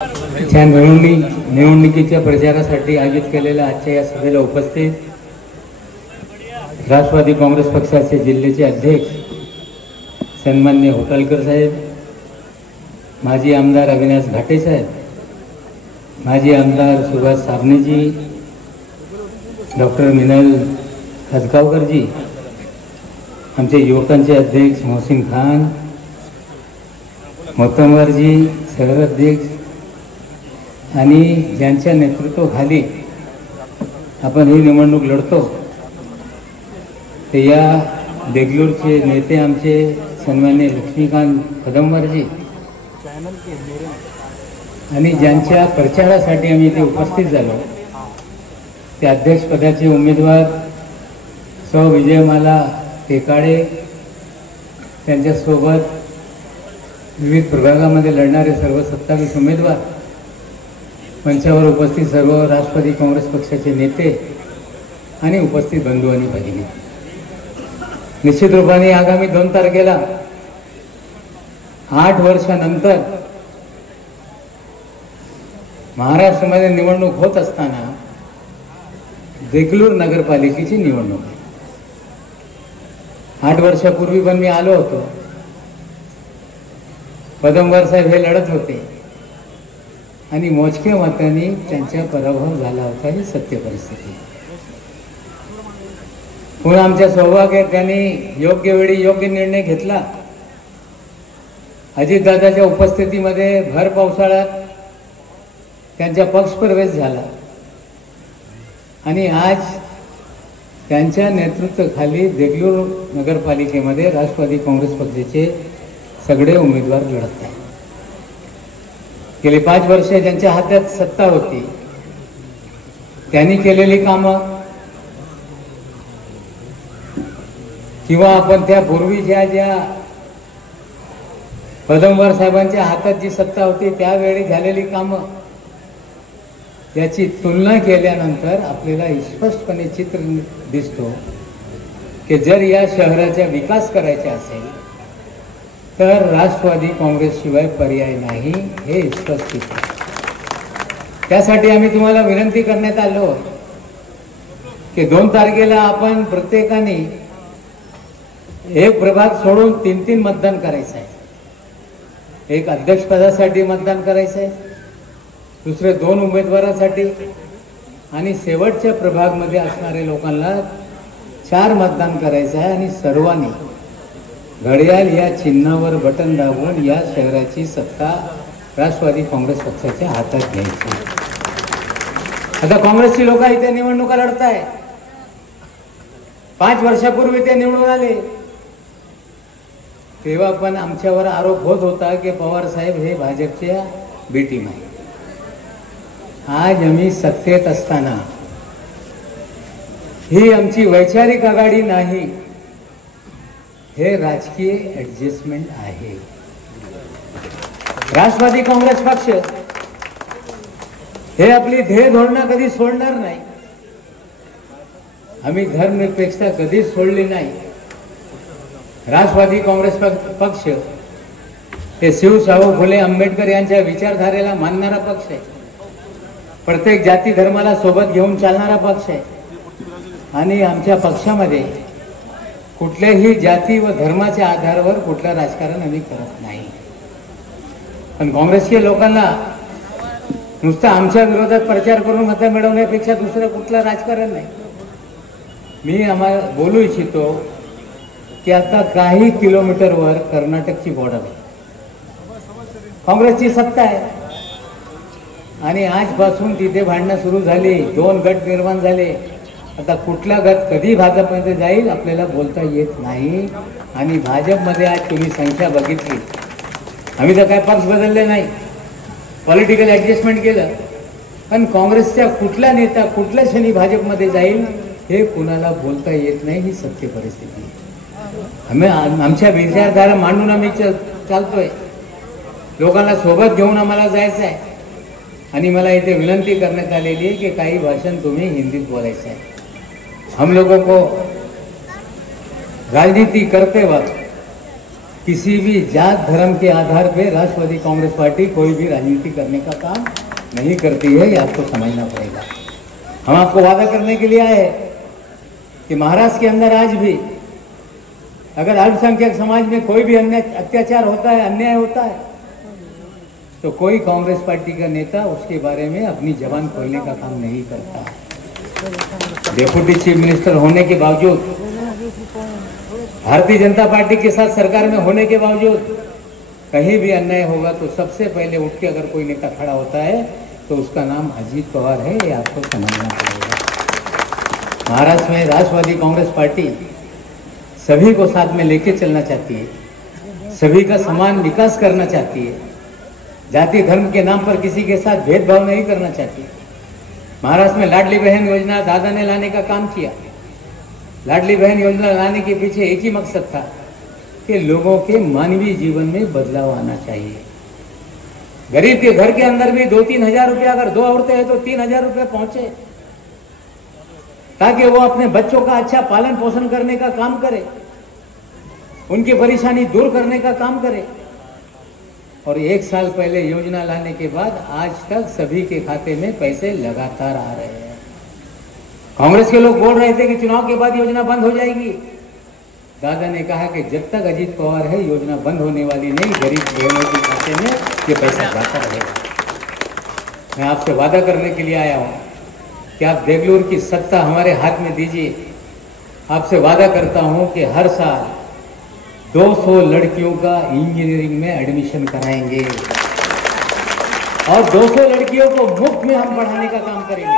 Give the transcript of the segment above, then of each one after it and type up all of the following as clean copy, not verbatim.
च्या निवडणुकीच्या प्रचारासाठी आयोजित केलेल्या आजच्या या सभेला उपस्थित राष्ट्रवादी काँग्रेस पक्षाचे जिल्ह्याचे अध्यक्ष सन्माननीय होटलकर साहेब, माजी आमदार अविनाश घाटे साहेब, माजी आमदार सुभाष साबणेजी, डॉक्टर मिनल खजगावकरजी, आमचे युवकांचे अध्यक्ष मोहसिन खान, मोतमरजी, शहर अध्यक्ष आणि ज्यांच्या नेतृत्वाखाली आपण ही निवडणूक लढतो ते या देगलूरचे नेते आमचे सन्माननीय लक्ष्मीकांत कदमवारजी आणि ज्यांच्या प्रचारासाठी आम्ही इथे उपस्थित झालो ते अध्यक्षपदाचे उमेदवार सौ विजयमाला टेकाडे, त्यांच्यासोबत विविध प्रभागामध्ये लढणारे सर्व 27 उमेदवार, मंचावर उपस्थित सर्व राष्ट्रवादी काँग्रेस पक्षाचे नेते आणि उपस्थित बंधू आणि भगिनी, निश्चित रूपाने आगामी 2 तारखेला 8 वर्षानंतर महाराष्ट्रामध्ये निवडणूक होत असताना देगलूर नगरपालिकेची निवडणूक आहे. 8 वर्षापूर्वी पण मी आलो होतो. पदमवार साहेब हे लढत होते आणि मोजक्या मतांनी त्यांचा पराभव झाला होता. ही सत्य परिस्थिती. पुन्हा आमच्या सौभाग्य त्यांनी योग्य वेळी योग्य निर्णय घेतला. अजितदादाच्या उपस्थितीमध्ये भर पावसाळ्यात त्यांचा पक्षप्रवेश झाला आणि आज त्यांच्या नेतृत्वाखाली देगलूर नगरपालिकेमध्ये राष्ट्रवादी काँग्रेस पक्षाचे सगळे उमेदवार लढत आहेत. गेली 5 वर्ष ज्यांच्या हातात सत्ता होती त्यांनी केलेली कामं किंवा आपण त्यापूर्वी ज्या पदमवार साहेबांच्या हातात जी सत्ता होती त्यावेळी झालेली कामं याची तुलना केल्यानंतर आपल्याला स्पष्टपणे चित्र दिसतो की जर या शहराचा विकास करायचा असेल तर राष्ट्रवादी काँग्रेसशिवाय पर्याय नाही, हे स्पष्ट आहे. त्यासाठी आम्ही तुम्हाला विनंती करण्यात आलो की 2 तारखेला आपण प्रत्येकाने एक प्रभाग सोडून 3 मतदान करायचं आहे. एक अध्यक्षपदासाठी मतदान करायचं आहे, दुसरे 2 उमेदवारासाठी आणि शेवटच्या प्रभागमध्ये असणाऱ्या लोकांना 4 मतदान करायचं आहे. आणि सर्वांनी घड्याळ या चिन्हावर बटन दाबून या शहराची सत्ता राष्ट्रवादी काँग्रेस पक्षाच्या हातात घ्यायची. आता काँग्रेसची लोक इथे निवडणुका लढत आहे. 5 वर्षापूर्वी ते निवडून आले तेव्हा पण आमच्यावर आरोप होत होता की पवार साहेब हे भाजपच्या बी टीम आहे. आज आम्ही सत्तेत असताना ही आमची वैचारिक आघाडी नाही, हे राजकीय ऍडजस्टमेंट आहे. राष्ट्रवादी काँग्रेस पक्ष हे आपली ध्येय धोरणं कधी सोडणार नाही. आम्ही धर्मनिरपेक्षता कधीच सोडली नाही. राष्ट्रवादी काँग्रेस पक्ष हे शिवशाहू फुले आंबेडकर यांच्या विचारधारेला मानणारा पक्ष आहे. प्रत्येक जाती धर्माला सोबत घेऊन चालणारा पक्ष आहे आणि आमच्या पक्षामध्ये कुठल्याही जाती व धर्माच्या आधारावर कुठलं राजकारण आम्ही करत नाही. पण काँग्रेसच्या लोकांना नुसतं आमच्या विरोधात प्रचार करून मतं मिळवण्यापेक्षा दुसरं कुठलं राजकारण नाही. मी आम्हाला बोलू इच्छितो की आता काही किलोमीटरवर कर्नाटकची बॉर्डर आहे, काँग्रेसची सत्ता आहे आणि आजपासून तिथे भांडणं सुरू झाली. 2 गट निर्माण झाले. आता कुठला गट कधी भाजपमध्ये जाईल आपल्याला बोलता येत नाही. आणि भाजपमध्ये आज तुम्ही संख्या बघितली, आम्ही तर काय पक्ष बदलले नाही, पॉलिटिकल ॲडजस्टमेंट केलं, पण काँग्रेसचा कुठला नेता कुठल्या क्षणी भाजपमध्ये जाईल हे कुणाला बोलता येत नाही. ही सत्य परिस्थिती आहे. आम्ही आमच्या विचारधारा मांडून आम्ही चालतोय. लोकांना सोबत घेऊन आम्हाला जायचं आहे. आणि मला इथे विनंती करण्यात आलेली आहे की काही भाषण तुम्ही हिंदीत बोलायचं आहे. हम लोगों को राजनीति करते वक्त किसी भी जात धर्म के आधार पे राष्ट्रवादी कांग्रेस पार्टी कोई भी राजनीति करने का काम नहीं करती है, ये आपको समझना पड़ेगा। हम आपको वादा करने के लिए आए कि महाराष्ट्र के अंदर आज भी अगर अल्पसंख्यक समाज में कोई भी अत्याचार होता है, अन्याय होता है, तो कोई कांग्रेस पार्टी का नेता उसके बारे में अपनी जबान खोलने का काम नहीं करता। डेप्यूटी चीफ मिनिस्टर होने के बावजूद, भारतीय जनता पार्टी के साथ सरकार में होने के बावजूद कहीं भी अन्याय होगा तो सबसे पहले उठ के अगर कोई नेता खड़ा होता है तो उसका नाम अजीत पवार है, ये आपको समझना पड़ेगा। महाराष्ट्र में राष्ट्रवादी कांग्रेस पार्टी सभी को साथ में लेके चलना चाहती है, सभी का समान विकास करना चाहती है, जाति धर्म के नाम पर किसी के साथ भेदभाव नहीं करना चाहती। महाराष्ट्र में लाडली बहन योजना दादा ने लाने का काम किया। लाडली बहन योजना लाने के पीछे एक ही मकसद था कि लोगों के मानवीय जीवन में बदलाव आना चाहिए। गरीब के घर के अंदर भी 2-3 हजार रुपया, अगर 2 औरतें हैं तो 3 हजार रुपये पहुंचे, ताकि वो अपने बच्चों का अच्छा पालन पोषण करने का काम करे, उनकी परेशानी दूर करने का काम करे। और 1 साल पहले योजना लाने के बाद आज तक सभी के खाते में पैसे लगातार आ रहे हैं। कांग्रेस के लोग बोल रहे थे कि चुनाव के बाद योजना बंद हो जाएगी। दादा ने कहा कि जब तक अजीत पवार है योजना बंद होने वाली नहीं, गरीब बहनों के खाते में ये पैसा जाता रहेगा। मैं आपसे वादा करने के लिए आया हूँ कि आप देगलूर की सत्ता हमारे हाथ में दीजिए। आपसे वादा करता हूं कि हर साल 200 लड़कियों का इंजीनियरिंग में एडमिशन कराएंगे और 200 लड़कियों को मुफ्त में हम पढ़ाने का काम करेंगे।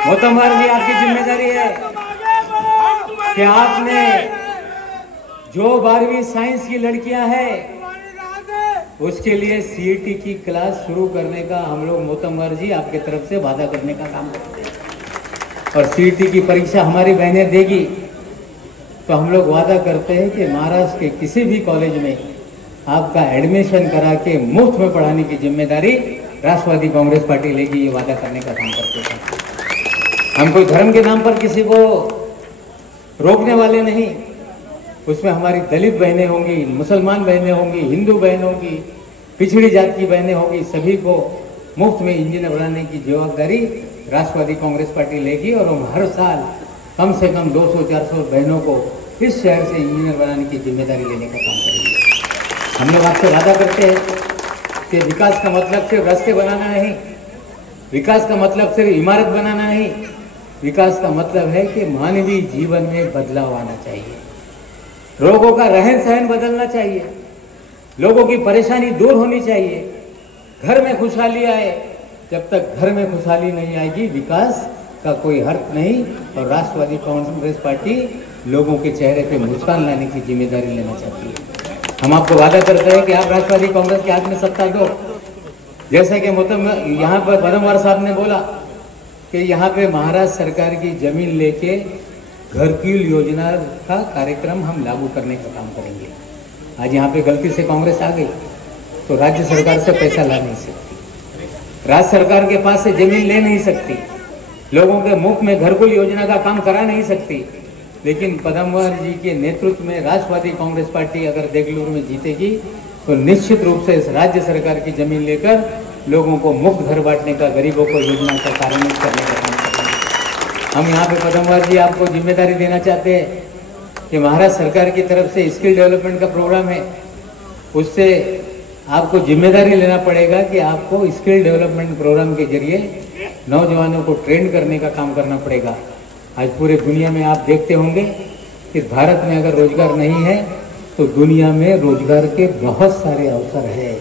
मोतम्बार जी, आपकी जिम्मेदारी है कि आपने जो 12वीं साइंस की लड़कियां हैं उसके लिए सीईटी की क्लास शुरू करने का हम लोग मोतम्बार जी आपके तरफ से वादा करने का काम करते हैं। और सीईटी की परीक्षा हमारी बहनें देगी तो हम लोग वादा करते हैं कि महाराष्ट्र के किसी भी कॉलेज में आपका एडमिशन करा के मुफ्त में पढ़ाने की जिम्मेदारी राष्ट्रवादी कांग्रेस पार्टी लेगी। ये वादा करने का काम करते हैं। हम कोई धर्म के नाम पर किसी को रोकने वाले नहीं। उसमें हमारी दलित बहनें होंगी, मुसलमान बहनें होंगी, हिंदू बहन होंगी, पिछड़ी जात की बहनें होंगी, सभी को मुफ्त में इंजीनियर बनाने की जवाबदारी राष्ट्रवादी कांग्रेस पार्टी लेगी। और हम हर साल कम से कम 200-400 बहनों को इस शहर से इंजीनियर बनाने की जिम्मेदारी लेने का काम करेंगे। हम लोग आपसे वादा करते हैं कि विकास का मतलब सिर्फ रास्ते बनाना नहीं, विकास का मतलब सिर्फ इमारत बनाना नहीं, विकास का मतलब है कि मानवीय जीवन में बदलाव आना चाहिए, लोगों का रहन सहन बदलना चाहिए, लोगों की परेशानी दूर होनी चाहिए, घर में खुशहाली आए। जब तक घर में खुशहाली नहीं आएगी विकास का कोई अर्थ नहीं। और राष्ट्रवादी कांग्रेस पार्टी लोगों के चेहरे पे मुस्कान लाने की जिम्मेदारी लेना चाहती है। हम आपको वादा करते हैं कि आप राष्ट्रवादी कांग्रेस के हाथ में सत्ता दो। जैसा कि यहाँ पर पदमवार साहब ने बोला कि यहाँ पे महाराष्ट्र सरकार की जमीन लेके घरकुल योजना का कार्यक्रम हम लागू करने का काम करेंगे। आज यहाँ पे गलती से कांग्रेस आ गई तो राज्य सरकार से पैसा ला नहीं सकती, राज्य सरकार के पास से जमीन ले नहीं सकती, लोगों के मुफ्त में घरकुल योजना का काम करा नहीं सकती। लेकिन पदमवार जी के नेतृत्व में राष्ट्रवादी कांग्रेस पार्टी अगर देगलूर में जीतेगी तो निश्चित रूप से इस राज्य सरकार की जमीन लेकर लोगों को मुफ्त घर बांटने का, गरीबों को योजना का कार्यान्वित करने का काम करेंगे। हम यहाँ पे पदमवार जी आपको जिम्मेदारी देना चाहते हैं कि महाराष्ट्र सरकार की तरफ से स्किल डेवलपमेंट का प्रोग्राम है, उससे आपको जिम्मेदारी लेना पड़ेगा कि आपको स्किल डेवलपमेंट प्रोग्राम के जरिए नौजवानों को ट्रेन करने का काम करना पड़ेगा। आज पूरे दुनिया में आप देखते होंगे कि भारत में अगर रोजगार नहीं है तो दुनिया में रोजगार के बहुत सारे अवसर है।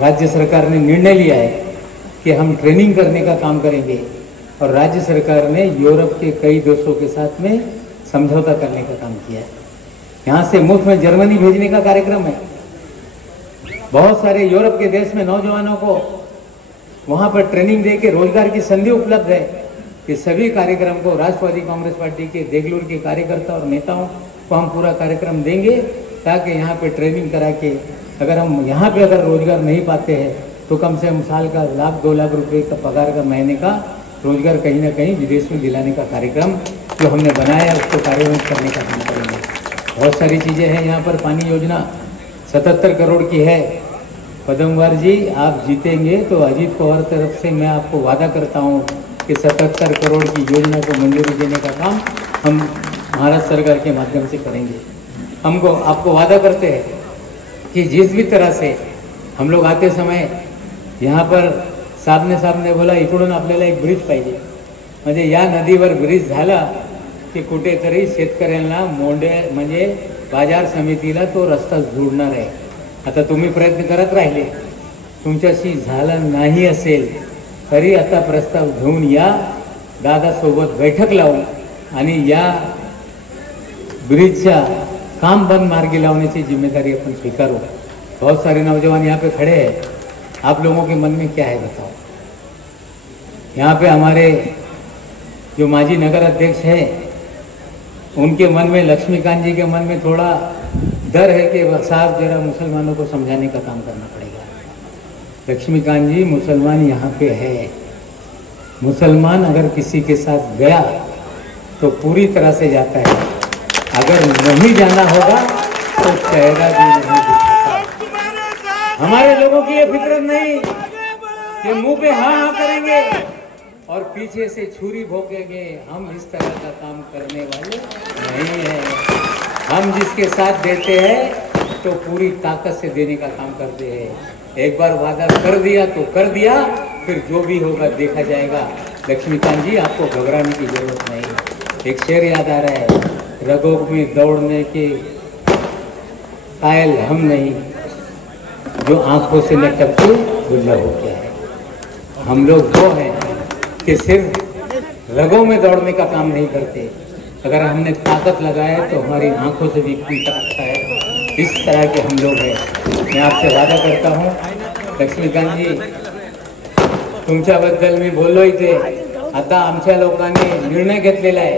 राज्य सरकार ने निर्णय लिया है कि हम ट्रेनिंग करने का काम करेंगे और राज्य सरकार ने यूरोप के कई देशों के साथ में समझौता करने का काम किया है। यहाँ से मुफ्त में जर्मनी भेजने का कार्यक्रम है। बहुत सारे यूरोप के देश में नौजवानों को वहाँ पर ट्रेनिंग दे के रोजगार की संधि उपलब्ध है। ये सभी कार्यक्रम को राष्ट्रवादी कांग्रेस पार्टी के देगलूर के कार्यकर्ता और नेताओं को हम पूरा कार्यक्रम देंगे ताकि यहाँ पे ट्रेनिंग करा के अगर हम यहाँ पे अगर रोजगार नहीं पाते हैं तो कम से कम साल का 1-2 लाख रुपए का पगार का महीने का रोजगार कहीं ना कहीं विदेश में दिलाने का कार्यक्रम जो हमने बनाया है उसको कार्यान्वित करने का काम करेंगे। बहुत सारी चीज़ें हैं यहाँ पर। पानी योजना 77 करोड़ की है। पदमवार जी, आप जीतेंगे तो अजीत पवार तरफ से मैं आपको वादा करता हूँ कि 77 करोड़ की योजना को मंजूरी देने का काम हम महाराष्ट्र सरकार के माध्यम से करेंगे। हमको आपको वादा करते हैं कि जिस भी तरह से हम लोग आते समय यहाँ पर सामने बोला इकडून आपल्याला एक ब्रिज पाहिजे, म्हणजे या नदीवर ब्रिज झाला की कुठेतरी शेतकऱ्यांना म्हणजे बाजार समितीला तो रस्ता जोडणार आहे। आता तुम्ही प्रयत्न करत राहिले, तुमच्याशी झालं नाही असेल तरी आता प्रस्ताव घेऊन या, दादासोबत बैठक लावून आणि या ब्रिजच्या काम बंद मार्गी लावण्याची जिम्मेदारी अपन स्वीकारो। बहुत सारे नौजवान यहाँ पे खड़े हैं, आप लोगों के मन में क्या है बताओ। यहाँ पे हमारे जो माजी नगर अध्यक्ष हैं उनके मन में, लक्ष्मीकांत जी के मन में थोड़ा डर है कि साहब जरा मुसलमानों को समझाने का काम करना पड़ेगा। लक्ष्मीकांत जी, मुसलमान यहाँ पे है, मुसलमान अगर किसी के साथ गया तो पूरी तरह से जाता है, अगर नहीं जाना होगा तो चेहरा भी नहीं दिखाता। हमारे लोगों की ये फितरत नहीं कि मुंह पे हाँ करेंगे और पीछे से छुरी भोंकेंगे। हम इस तरह का काम करने वाले नहीं है। हम जिसके साथ देते हैं तो पूरी ताकत से देने का काम करते हैं। एक बार वादा कर दिया तो कर दिया, फिर जो भी होगा देखा जाएगा। लक्ष्मीकांत जी, आपको घबराने की जरूरत नहीं। एक शेर याद आ रहा है, रगों में दौड़ने के कायल हम नहीं, जो आंखों से न टपके गुल्ला हो गया है। हम लोग वो हैं कि सिर्फ रगों में दौड़ने का काम नहीं करते, अगर हमने ताकत लगाया तो हमारी आंखों से भी खून टपकता है। इस तरह के हम लोग हैं। मैं आपसे वादा करता हूँ लक्ष्मीकांत जी, तुमच्याबद्दल मी बोललोय ते, आता आमच्या लोकांनी निर्णय घेतलेला आहे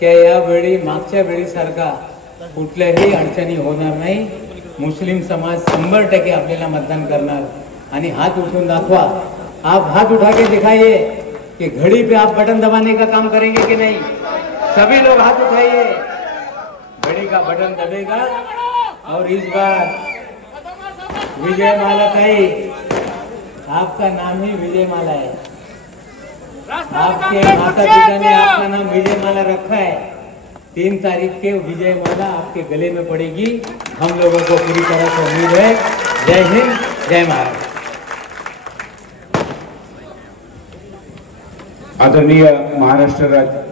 की यावेळी मागच्या वेळीसारखा कुठल्याही अडचणी होणार नाही। मुस्लिम समाज 100% आपल्याला मतदान करणार। आणि हात उठून दाखवा, आप हाथ उठा के दिखाइए कि घड़ी पे आप बटन दबाने का काम करेंगे कि नहीं। सभी लोग हाथ उठाइए, घड़ी का बटन दबेगा और इस बार विजय माला ताई, आपका नाम ही विजय माला है। आपके माता पिता ने आपका नाम विजय माला रखा है। 3 तारीख के विजय माला आपके गले में पड़ेगी। हम लोगों को पूरी तरह से उम्मीद है। जय हिंद, जय महाराष्ट्र। आदरणीय महाराष्ट्र राज्य